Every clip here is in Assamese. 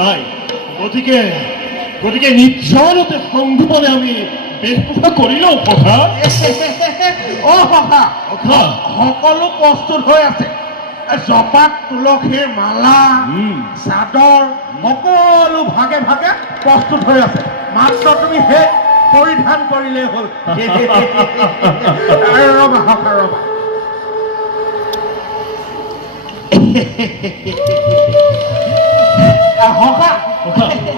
নাই গতিকে গতিকে নিশ্চয়তে সংগোপনে আমি বেশভূষা কৰিলেও কথা অ সখা কথা সকলো প্ৰস্তুত হৈ আছে জপাত তুলসীৰ মালা চাদৰ সকলো ভাগে ভাগে প্ৰস্তুত হৈ আছে মাত্ৰ তুমি সেই পৰিধান কৰিলেই হ'ল ৰবা সখা ৰবা সখা কথা সখা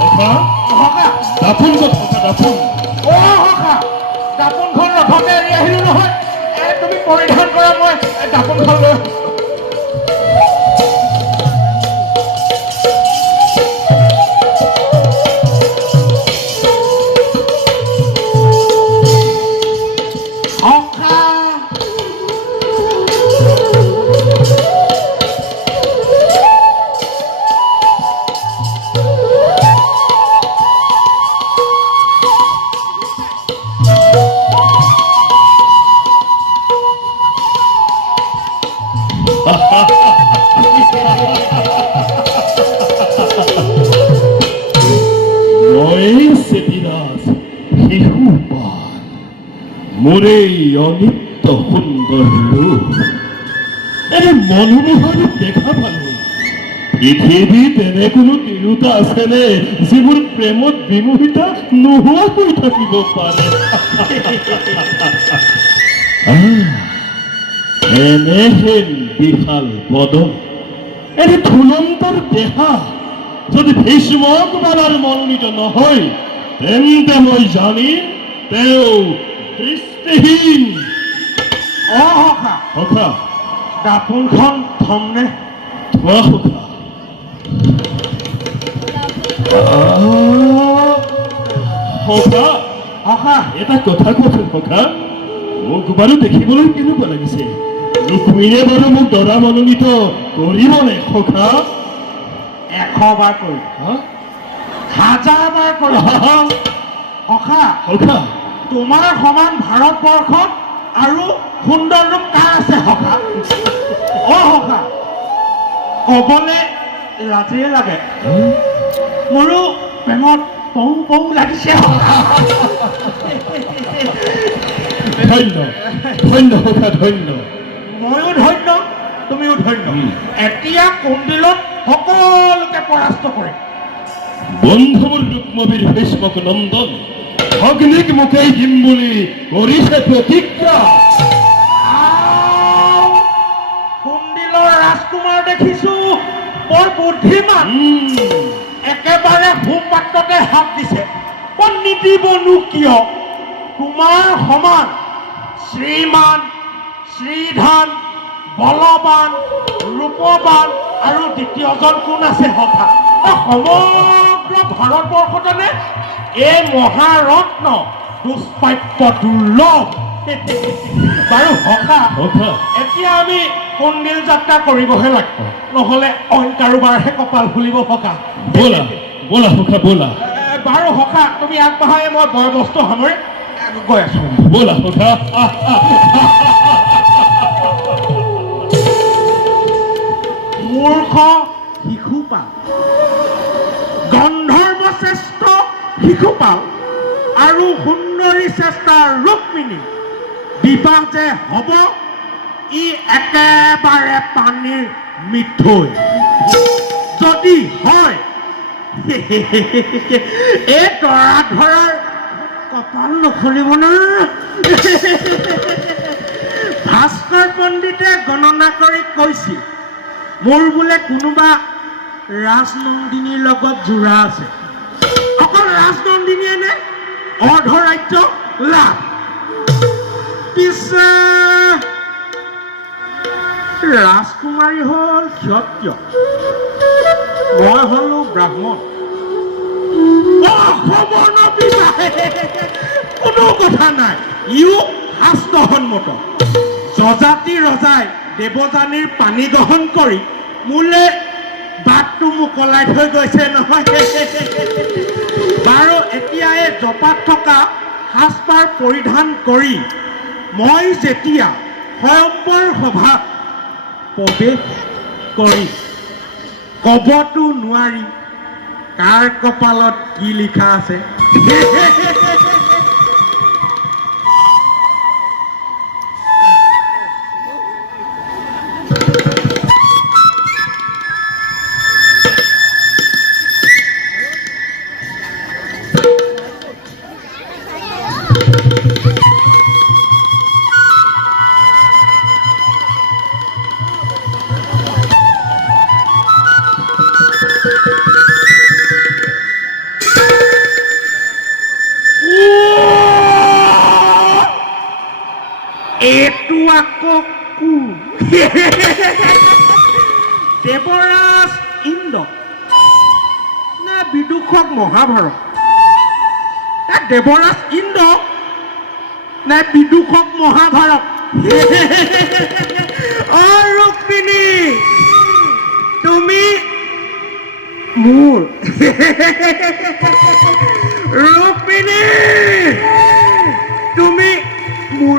কথা সখা দাপোন ক'ত কথা দাপোন অ সখা দাপোনখন ৰথতে এৰি আহিলো নহয় তুমি পৰিধান কৰা মই দাপোনখন লৈ সখা মই চেতিৰাজ শিশু পাল মোৰ এই অনিত্য সুন্দৰ ৰূপ এনে মনোমোহা ৰূপ দেখা পালো পৃথিৱীত এনে কোনো তিৰোতা আছেনে যিবোৰ প্ৰেমত বিমোহিত নোহোৱাকৈ থাকিব পাৰে এনেহেন বিশাল বদন এনে থুলন্তৰ দেহা যদি ভীষ্মক বালাৰ মনোনীত নহয় তেন্তে মই জানিম তেওঁ দৃষ্টিহীন অ সখা সখা দাপোনখন থমনে থোৱা সখা সখা সখা এটা কথা কৈছো সখা মোক বাৰু দেখিবলৈ কেনেকুৱা লাগিছে ৰুক্মিণীয়ে বাৰু মোক দৰা মনোনীত কৰিবনে সখা 100 বাৰ কৰি হা? 1000 বাৰ কৰি সখা সখা তোমাৰ সমান ভাৰতবৰ্ষত আৰু সুন্দৰ ৰূপ কাৰ আছে সখা অ সখা কবলে লাজেই লাগে মোৰো প্ৰেমত পৌ পৌ লাগিছে সখা ধন্য ধন্য সখা ধন্য ময়ো ধন্য তুমিও ধন্য এতিয়া কুণ্ডিলত সকলোকে পৰাস্ত কৰিম বন্ধুবোৰ ৰুক্মবীৰ ভীষ্মক নন্দন অগ্নিক মুখেই দিম বুলি কৰিছে প্ৰতিজ্ঞা কুণ্ডিলৰ ৰাজকুমাৰ দেখিছো বৰ বুদ্ধিমান একেবাৰে সুপাত্ৰতে হাত দিছে নিদিবনো কিয় তোমাৰ সমান শ্ৰীমান শ্ৰীধান বলৱান ৰূপৱান আৰু দ্বিতীয়জন কোন আছে সখা সমগ্ৰ ভাৰতবৰ্ষতে এই মহাৰত্ন দুষ্প্ৰাপ্য দুৰ্লভ বাৰু সখা সখা এতিয়া আমি কুণ্ডিল যাত্ৰা কৰিবহে লাগিব নহলে অইন কাৰোবাৰহে কপাল ফুলিব সখা ব'লা ব'লা সখা ব'লা বাৰু সখা তুমি আগবঢ়াই মই বয় বস্তু সামৰি গৈ আছো ব'লা সখা মূৰ্খ শিশুপাল গন্ধৰ্ব শ্ৰেষ্ঠ শিশুপাল আৰু সুন্দৰী শ্ৰেষ্ঠা ৰুক্মিণী বিবাহ যে হ'ব ই একেবাৰে পানীৰ মিঠৈ যদি হয় এই তৰা ধৰাৰ কপাল নুখুলিব না ভাস্কৰ পণ্ডিতে গণনা কৰি কৈছিল মোৰ বোলে কোনোবা ৰাজনন্দিনীৰ লগত জোৰা আছে। অকল ৰাজনন্দিনীয়ে নে অৰ্ধৰাজ্য লাভ। পিছে ৰাজকুমাৰী হ'ল ক্ষত্ৰিয়, মই হলো ব্ৰাহ্মণ। কোনো কথা নাই, ইও শাস্ত্ৰসন্মত। যজাতি ৰজাই দেৱযানীৰ পানী গ্ৰহণ কৰি মোলে বাটটো মোকলাই থৈ গৈছে নহয়। বাৰু এতিয়া এই জপাত থকা সাজপাৰ পৰিধান কৰি মই যেতিয়া স্বয়ম্বৰ সভাত প্ৰৱেশ কৰি কবতো নোৱাৰি কাৰ কপালত কি লিখা আছে। এইটো আকৌ কোন? দেৱৰাজ ইন্দ্ৰ নে বিদূষক মহাভাৰত? দেৱৰাজ ইন্দ্ৰ নে বিদূষক মহাভাৰত? অ ৰুক্মিণী, তুমি মোৰ ৰুক্মিণী, তুমি মোৰ